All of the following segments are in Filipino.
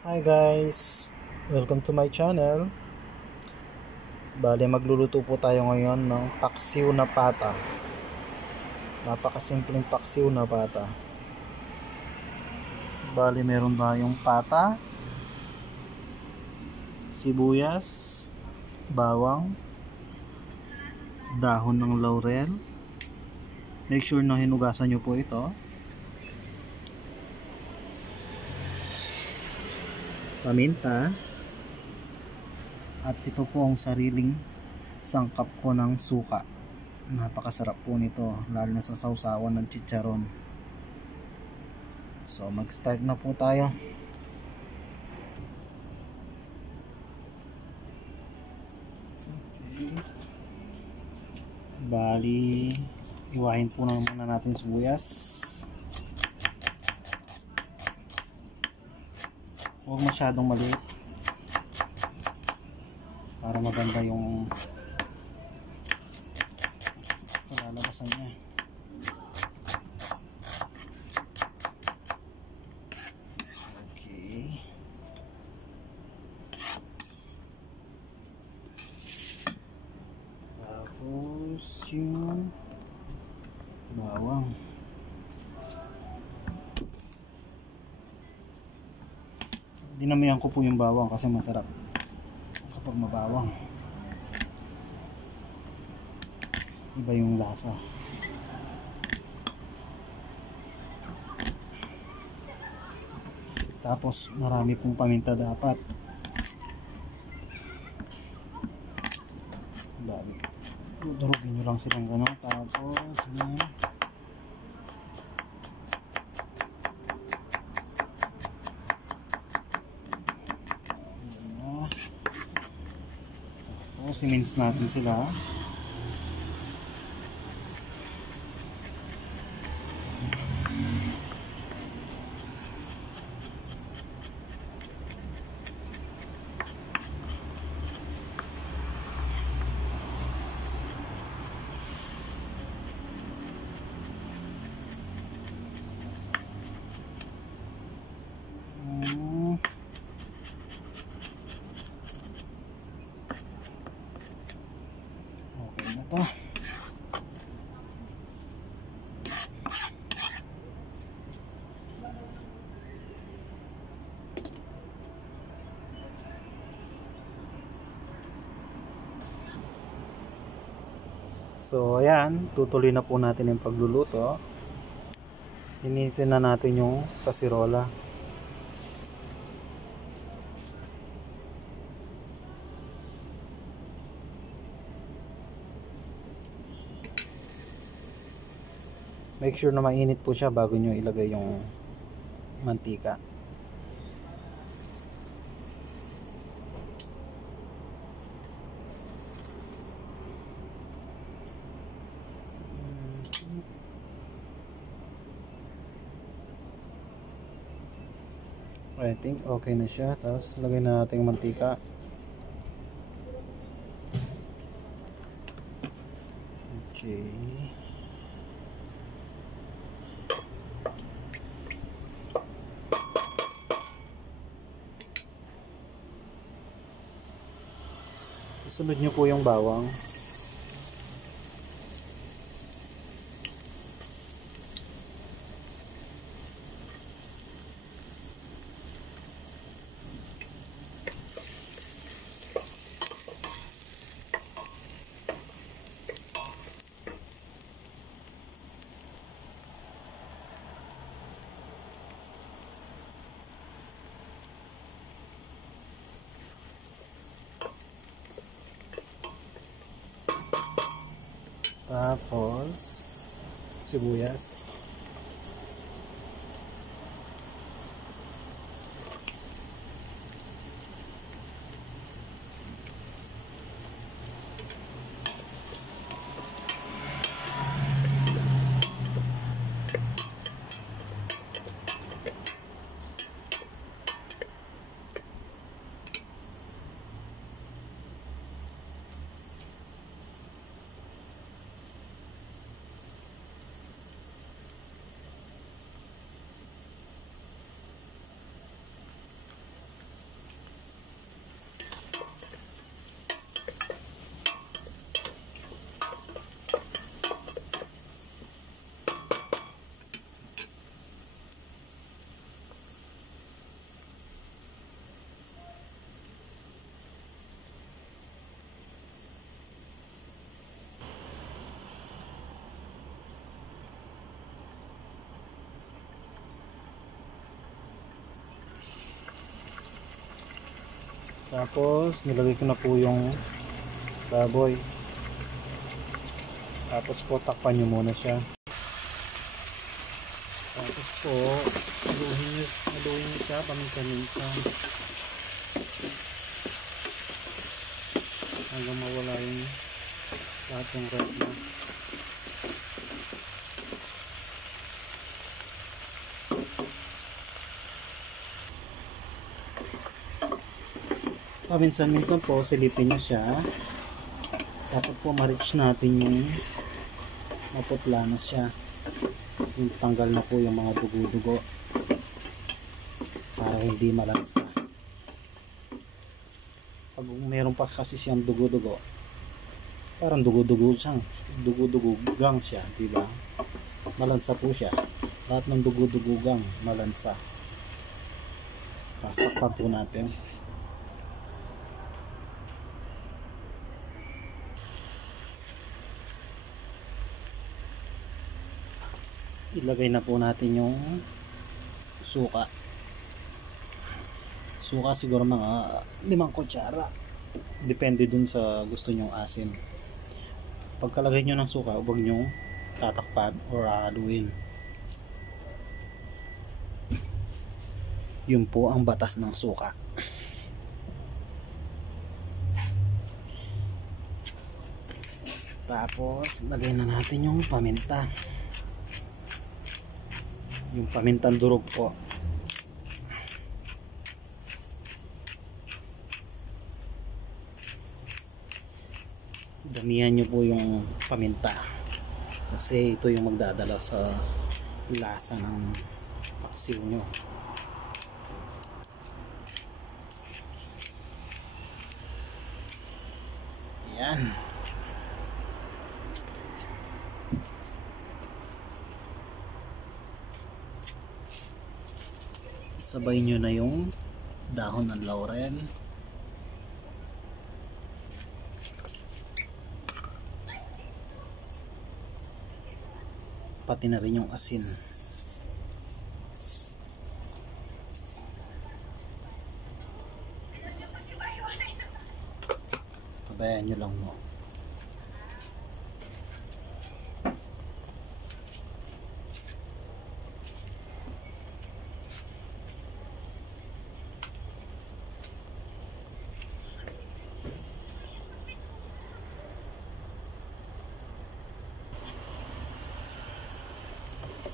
Hi guys! Welcome to my channel. Bale, magluluto po tayo ngayon ng paksiw na pata. Napakasimpleng paksiw na pata. Bale, meron tayong pata, sibuyas, bawang, dahon ng laurel. Make sure na hinugasan nyo po ito. Paminta. At ito po ang sariling sangkap ko ng suka. Napakasarap po nito, lalo na sa sausawan ng chicharon. So mag-start na po tayo. Okay. Bali, iwahin po muna natin sibuyas. Huwag masyadong maliit para maganda yung palalabasan niya. Okay. Tapos yung bawang. Dinamihan ko po yung bawang kasi masarap kapag mabawang. Iba yung lasa. Tapos marami pong paminta dapat. Bali, dudurugin nyo lang silang gano'n. Tapos i-mince natin sila. Okay na to. So ayan, tutuloy na po natin yung pagluluto. Initin na natin yung kasirola. Make sure na mainit po siya bago nyo ilagay yung mantika. I think okay na siya. Tapos lagay na natin yung mantika. Okay. Isunod nyo po yung bawang. Tapos sibuyas. Tapos nilagay ko na po yung baboy. Tapos po takpan nyo muna siya. Tapos po haluin nyo siya paminsan-minsan hanggang mawala yung lahat yung red na. Paminsan-minsan po silipin nyo siya. Dapat po ma-reach natin yung maputla na siya, yung tanggal na po yung mga dugo-dugo para hindi malansa. Pag meron pa kasi siyang dugo-dugo, parang dugo-dugo gang siya, diba? Malansa po siya. Lahat ng dugo-dugo gang malansa. Pasakpan po natin. Ilagay na po natin yung suka. Suka siguro mga 5 kutsara. Depende dun sa gusto nyong asin. Pagkalagay nyo ng suka, huwag nyo tatakpan or haluin. Yun po ang batas ng suka. Tapos lagay na natin yung paminta. Yung pamintang durog po. Damihan nyo po yung paminta kasi ito yung magdadala sa lasa ng paksiw nyo. Ayan. Sabay nyo na yung dahon ng laurel, pati na rin yung asin. Pabayaan nyo lang mo.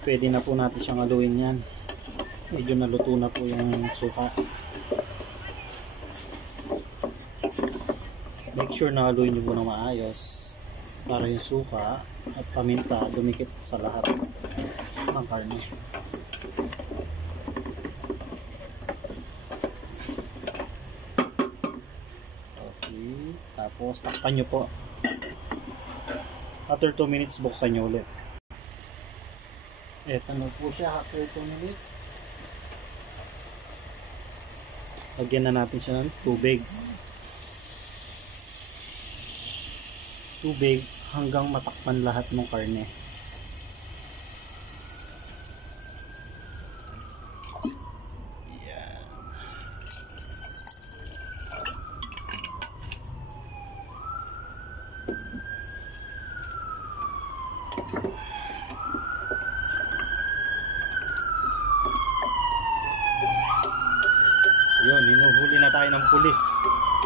Pwede na po natin siyang haluin yan. Medyo naluto na po yung suka. Make sure na haluin nyo po na maayos para yung suka at paminta dumikit sa lahat ng karne. Okay. Tapos takpan nyo po. After 2 minutes buksan nyo ulit. Eto na po siya after 2 minutes. Lagyan na natin siya ng tubig. Tubig hanggang matakpan lahat ng karne. Yan. Yun, hinuhuli na tayo ng pulis.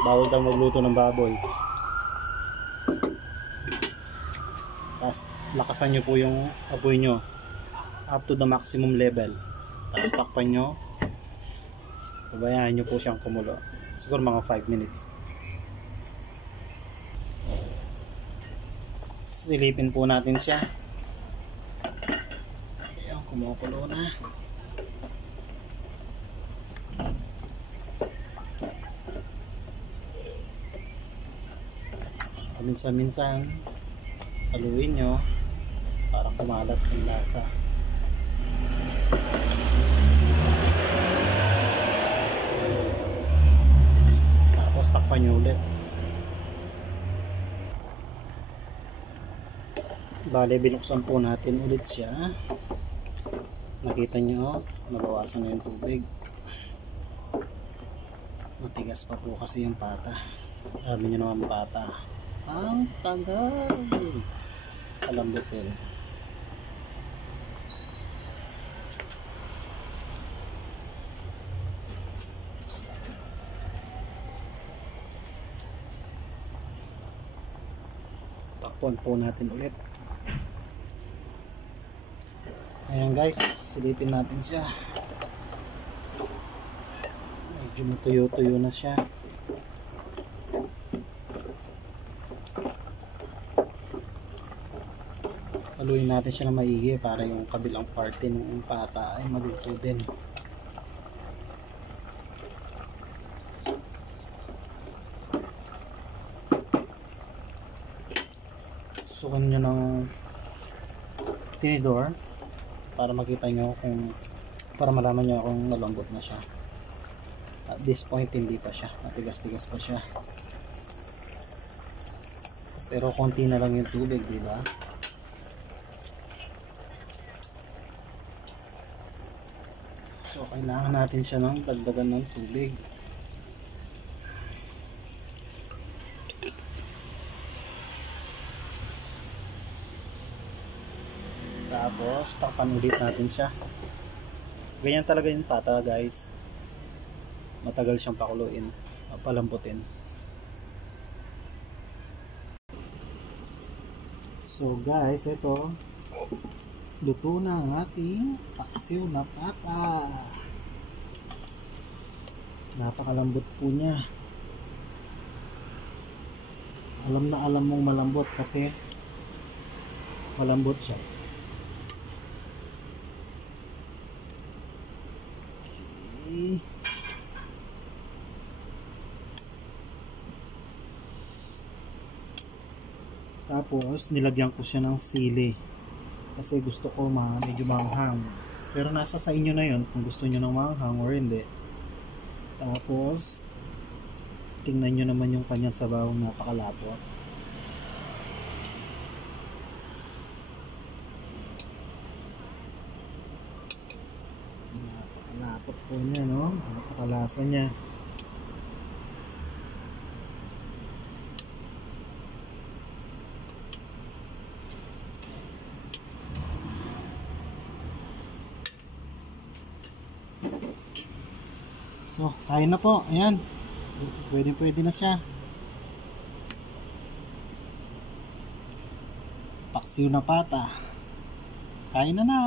Bawal daw magluto ng baboy. Tapos lakasan nyo po yung apoy nyo up to the maximum level. Tapos takpan nyo. Pabayaan nyo po siyang kumulo. Siguro mga 5 minutes. Silipin po natin siya. Ayan, kumukulo na. Minsan-minsan haluin nyo para kumalat yung lasa. Tapos takpan nyo ulit. Bale, binuksan po natin ulit siya. Nakita nyo nabawasan na yung tubig. Matigas pa po kasi yung pata. Sabi nyo naman pata. Ang tagal. Kalambutin. Takpan po natin ulit. Ayan guys, silipin natin siya. Medyo natuyo-tuyo na siya. Haluin natin siya na maigi para yung kabilang parte ng pata ay maluto din. Sukan nyo ng tinidor para makita nyo kung, para malaman nyo kung nalambot na siya. At this point hindi pa siya, matigas-tigas pa siya, pero konti na lang yung tubig, diba? So kailangan natin siya ng dagdagan ng tubig. Tapos takpan ulit natin siya. Ganyan talaga yung pata guys, matagal siyang pakuluin, palambutin. So guys, ito luto na ang ating paksiw na pata. Napakalambot po niya. Alam na alam mong malambot kasi malambot siya. Okay. Tapos nilagyan ko siya ng sili kasi gusto ko medyo maanghang, pero nasa sa inyo na yon kung gusto nyo ng maanghang or hindi. Tapos tingnan nyo naman yung kanyang sabaw, napakalapot. Napakalapot po niya, no? Napakalasa niya. So, kain na po. Ayan. Pwede na siya. Paksiw na pata. Kain na na.